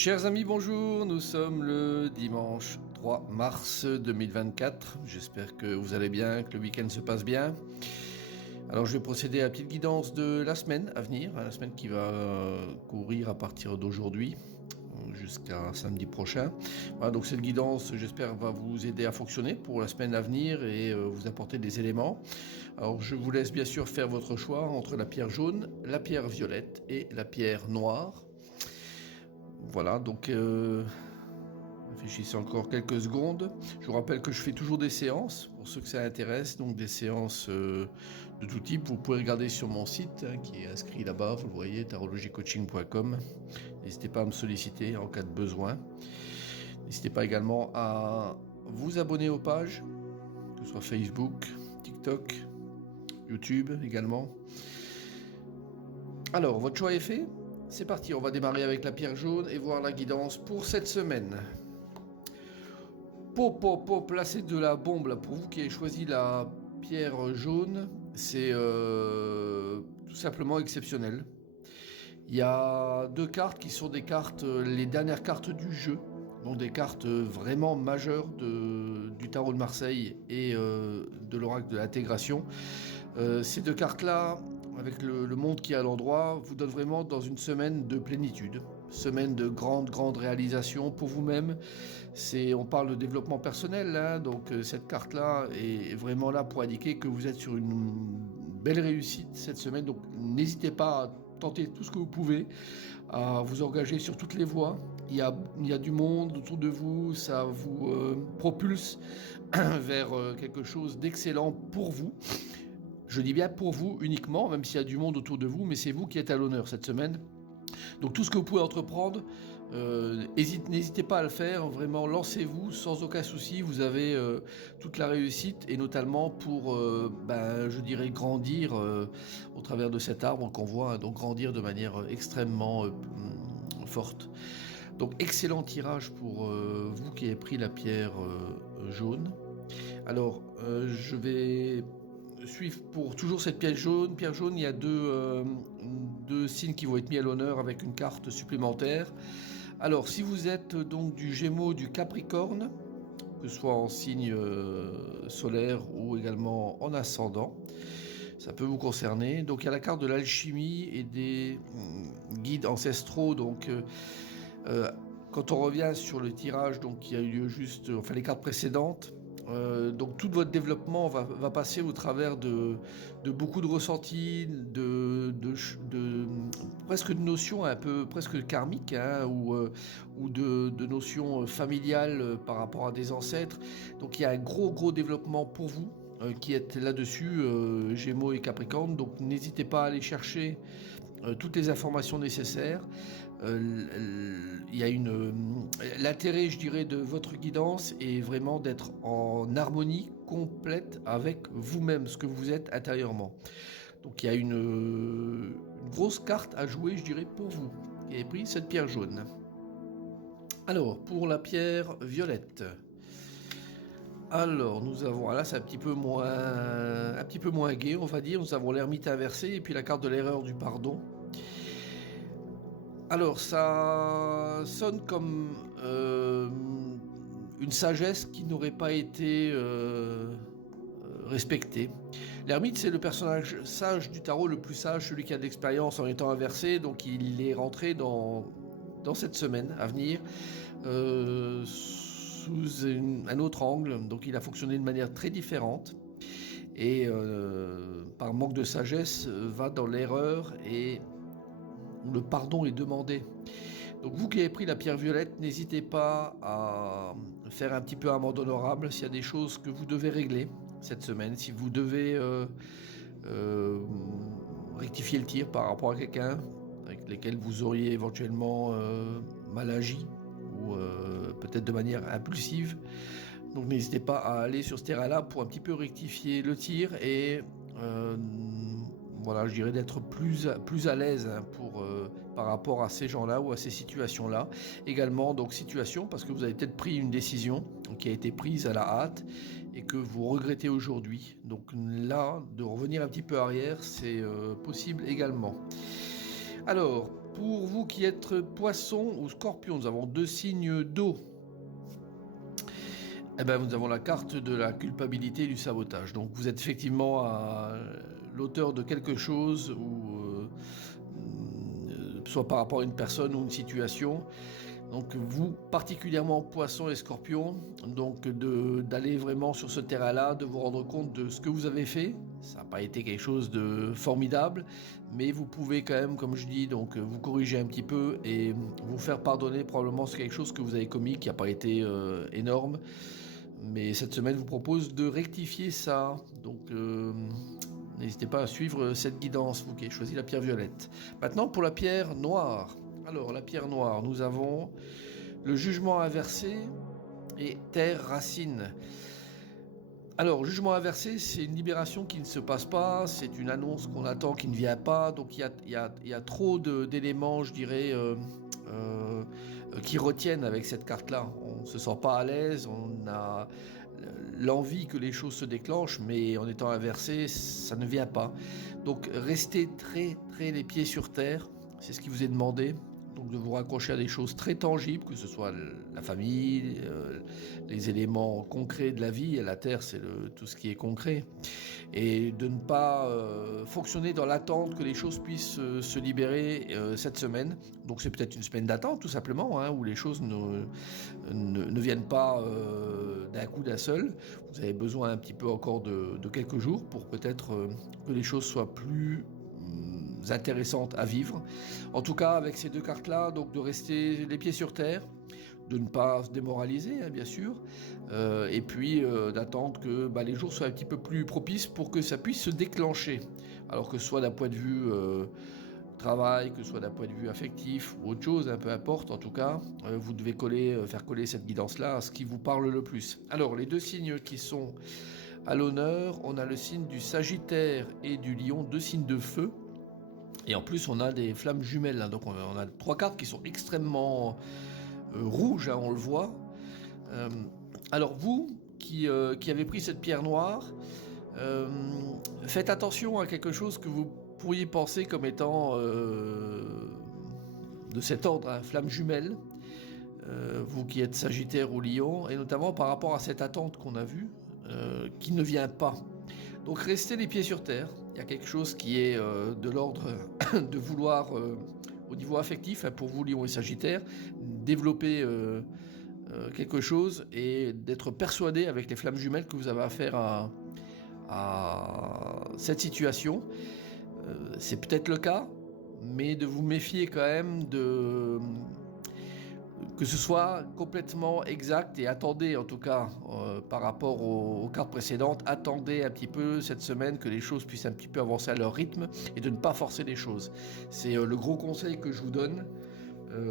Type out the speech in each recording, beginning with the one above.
Chers amis, bonjour, nous sommes le dimanche 3 mars 2024. J'espère que vous allez bien, que le week-end se passe bien. Alors je vais procéder à la petite guidance de la semaine à venir, la semaine qui va courir à partir d'aujourd'hui jusqu'à samedi prochain. Voilà, donc cette guidance, j'espère, va vous aider à fonctionner pour la semaine à venir et vous apporter des éléments. Alors je vous laisse bien sûr faire votre choix entre la pierre jaune, la pierre violette et la pierre noire. Voilà, donc réfléchissez encore quelques secondes. Je vous rappelle que je fais toujours des séances, pour ceux que ça intéresse, donc des séances de tout type. Vous pouvez regarder sur mon site, qui est inscrit là-bas, vous le voyez, tarologicoaching.com. N'hésitez pas à me solliciter en cas de besoin. N'hésitez pas également à vous abonner aux pages, que ce soit Facebook, TikTok, YouTube également. Alors, votre choix est fait ? C'est parti, on va démarrer avec la pierre jaune et voir la guidance pour cette semaine. Là c'est de la bombe là. Pour vous qui avez choisi la pierre jaune, c'est tout simplement exceptionnel. Il y a deux cartes qui sont des cartes, les dernières cartes du jeu, donc des cartes vraiment majeures du tarot de Marseille et de l'oracle de l'intégration. Ces deux cartes-là, avec le monde qui est à l'endroit, vous donnent vraiment dans une semaine de plénitude, semaine de grande réalisation pour vous-même. On parle de développement personnel, hein, donc cette carte-là est vraiment là pour indiquer que vous êtes sur une belle réussite cette semaine. Donc n'hésitez pas à tenter tout ce que vous pouvez, à vous engager sur toutes les voies. Il y a du monde autour de vous, ça vous propulse vers quelque chose d'excellent pour vous. Je dis bien pour vous uniquement, même s'il y a du monde autour de vous, mais c'est vous qui êtes à l'honneur cette semaine. Donc tout ce que vous pouvez entreprendre, n'hésitez pas à le faire, vraiment lancez-vous sans aucun souci, vous avez toute la réussite et notamment pour, je dirais, grandir au travers de cet arbre qu'on voit, hein, donc grandir de manière extrêmement forte. Donc excellent tirage pour vous qui avez pris la pierre jaune. Alors je vais suivre pour toujours cette pierre jaune. Pierre jaune, il y a deux signes qui vont être mis à l'honneur avec une carte supplémentaire. Alors, si vous êtes donc du Gémeaux, du Capricorne, que ce soit en signe solaire ou également en ascendant, ça peut vous concerner. Donc, il y a la carte de l'alchimie et des guides ancestraux. Donc, quand on revient sur le tirage donc, qui a eu lieu les cartes précédentes, donc tout votre développement va passer au travers de beaucoup de ressentis, de presque de notions un peu presque karmiques, hein, ou de notions familiales par rapport à des ancêtres. Donc il y a un gros développement pour vous qui êtes là-dessus, Gémeaux et Capricorne. Donc n'hésitez pas à aller chercher toutes les informations nécessaires. L'intérêt, je dirais, de votre guidance est vraiment d'être en harmonie complète avec vous-même, ce que vous êtes intérieurement. Donc il y a une grosse carte à jouer, je dirais, pour vous, qui avez pris cette pierre jaune. Alors, pour la pierre violette. Alors, nous avons, là c'est un petit peu moins gai, on va dire. Nous avons l'ermite inversé et puis la carte de l'erreur du pardon. Alors, ça sonne comme une sagesse qui n'aurait pas été respectée. L'ermite, c'est le personnage sage du tarot, le plus sage, celui qui a de l'expérience en étant inversé, donc il est rentré dans cette semaine à venir sous un autre angle, donc il a fonctionné de manière très différente et par manque de sagesse va dans l'erreur et le pardon est demandé. Donc vous qui avez pris la pierre violette, n'hésitez pas à faire un petit peu amende honorable s'il y a des choses que vous devez régler cette semaine, si vous devez rectifier le tir par rapport à quelqu'un avec lesquels vous auriez éventuellement mal agi ou peut-être de manière impulsive. Donc n'hésitez pas à aller sur ce terrain-là pour un petit peu rectifier le tir et je dirais d'être plus à l'aise hein, par rapport à ces gens-là ou à ces situations-là. Également, donc situation, parce que vous avez peut-être pris une décision qui a été prise à la hâte et que vous regrettez aujourd'hui. Donc là, de revenir un petit peu arrière, c'est possible également. Alors, pour vous qui êtes poisson ou scorpion, nous avons 2 signes d'eau. Eh bien, nous avons la carte de la culpabilité et du sabotage. Donc, vous êtes effectivement à l'auteur de quelque chose, ou soit par rapport à une personne ou une situation. Donc, vous, particulièrement poisson et scorpion, donc d'aller vraiment sur ce terrain-là, de vous rendre compte de ce que vous avez fait. Ça n'a pas été quelque chose de formidable, mais vous pouvez quand même, comme je dis, donc vous corriger un petit peu et vous faire pardonner probablement sur quelque chose que vous avez commis qui n'a pas été énorme. Mais cette semaine, je vous propose de rectifier ça. Donc, n'hésitez pas à suivre cette guidance, vous qui avez choisi la pierre violette. Maintenant, pour la pierre noire. Alors, la pierre noire, nous avons le jugement inversé et terre racine. Alors, jugement inversé, c'est une libération qui ne se passe pas, c'est une annonce qu'on attend qui ne vient pas. Donc, il y a trop d'éléments, je dirais, qui retiennent avec cette carte-là. On ne se sent pas à l'aise, on a l'envie que les choses se déclenchent, mais en étant inversé, ça ne vient pas. Donc, restez très les pieds sur terre, c'est ce qui vous est demandé. Donc de vous raccrocher à des choses très tangibles, que ce soit la famille, les éléments concrets de la vie. Et la terre, c'est tout ce qui est concret. Et de ne pas fonctionner dans l'attente que les choses puissent se libérer cette semaine. Donc c'est peut-être une semaine d'attente, tout simplement, hein, où les choses ne viennent pas d'un coup d'un seul. Vous avez besoin un petit peu encore de quelques jours pour peut-être que les choses soient plus intéressantes à vivre. En tout cas, avec ces 2 cartes-là, donc de rester les pieds sur terre, de ne pas se démoraliser, hein, bien sûr, et puis d'attendre que les jours soient un petit peu plus propices pour que ça puisse se déclencher. Alors que ce soit d'un point de vue travail, que ce soit d'un point de vue affectif ou autre chose, peu importe, en tout cas, vous devez faire coller cette guidance-là à ce qui vous parle le plus. Alors, les 2 signes qui sont à l'honneur, on a le signe du Sagittaire et du Lion, 2 signes de feu. Et en plus, on a des flammes jumelles. Hein. Donc, on a 3 cartes qui sont extrêmement rouges, hein, on le voit. Alors, vous qui avez pris cette pierre noire, faites attention à quelque chose que vous pourriez penser comme étant de cet ordre, hein, flamme jumelle. Vous qui êtes Sagittaire ou Lion, et notamment par rapport à cette attente qu'on a vue, qui ne vient pas. Donc restez les pieds sur terre. Il y a quelque chose qui est de l'ordre de vouloir, au niveau affectif, hein, pour vous Lion et Sagittaire, développer quelque chose et d'être persuadé avec les flammes jumelles que vous avez affaire à cette situation. C'est peut-être le cas, mais de vous méfier quand même que ce soit complètement exact, et attendez en tout cas par rapport aux cartes précédentes, attendez un petit peu cette semaine que les choses puissent un petit peu avancer à leur rythme et de ne pas forcer les choses. C'est le gros conseil que je vous donne,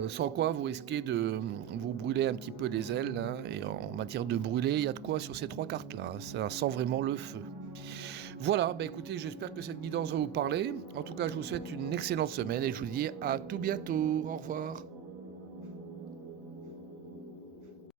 sans quoi vous risquez de vous brûler un petit peu les ailes, hein, et en matière de brûler, il y a de quoi sur ces 3 cartes là, hein, ça sent vraiment le feu. Voilà, écoutez, j'espère que cette guidance va vous parler. En tout cas, je vous souhaite une excellente semaine et je vous dis à tout bientôt. Au revoir.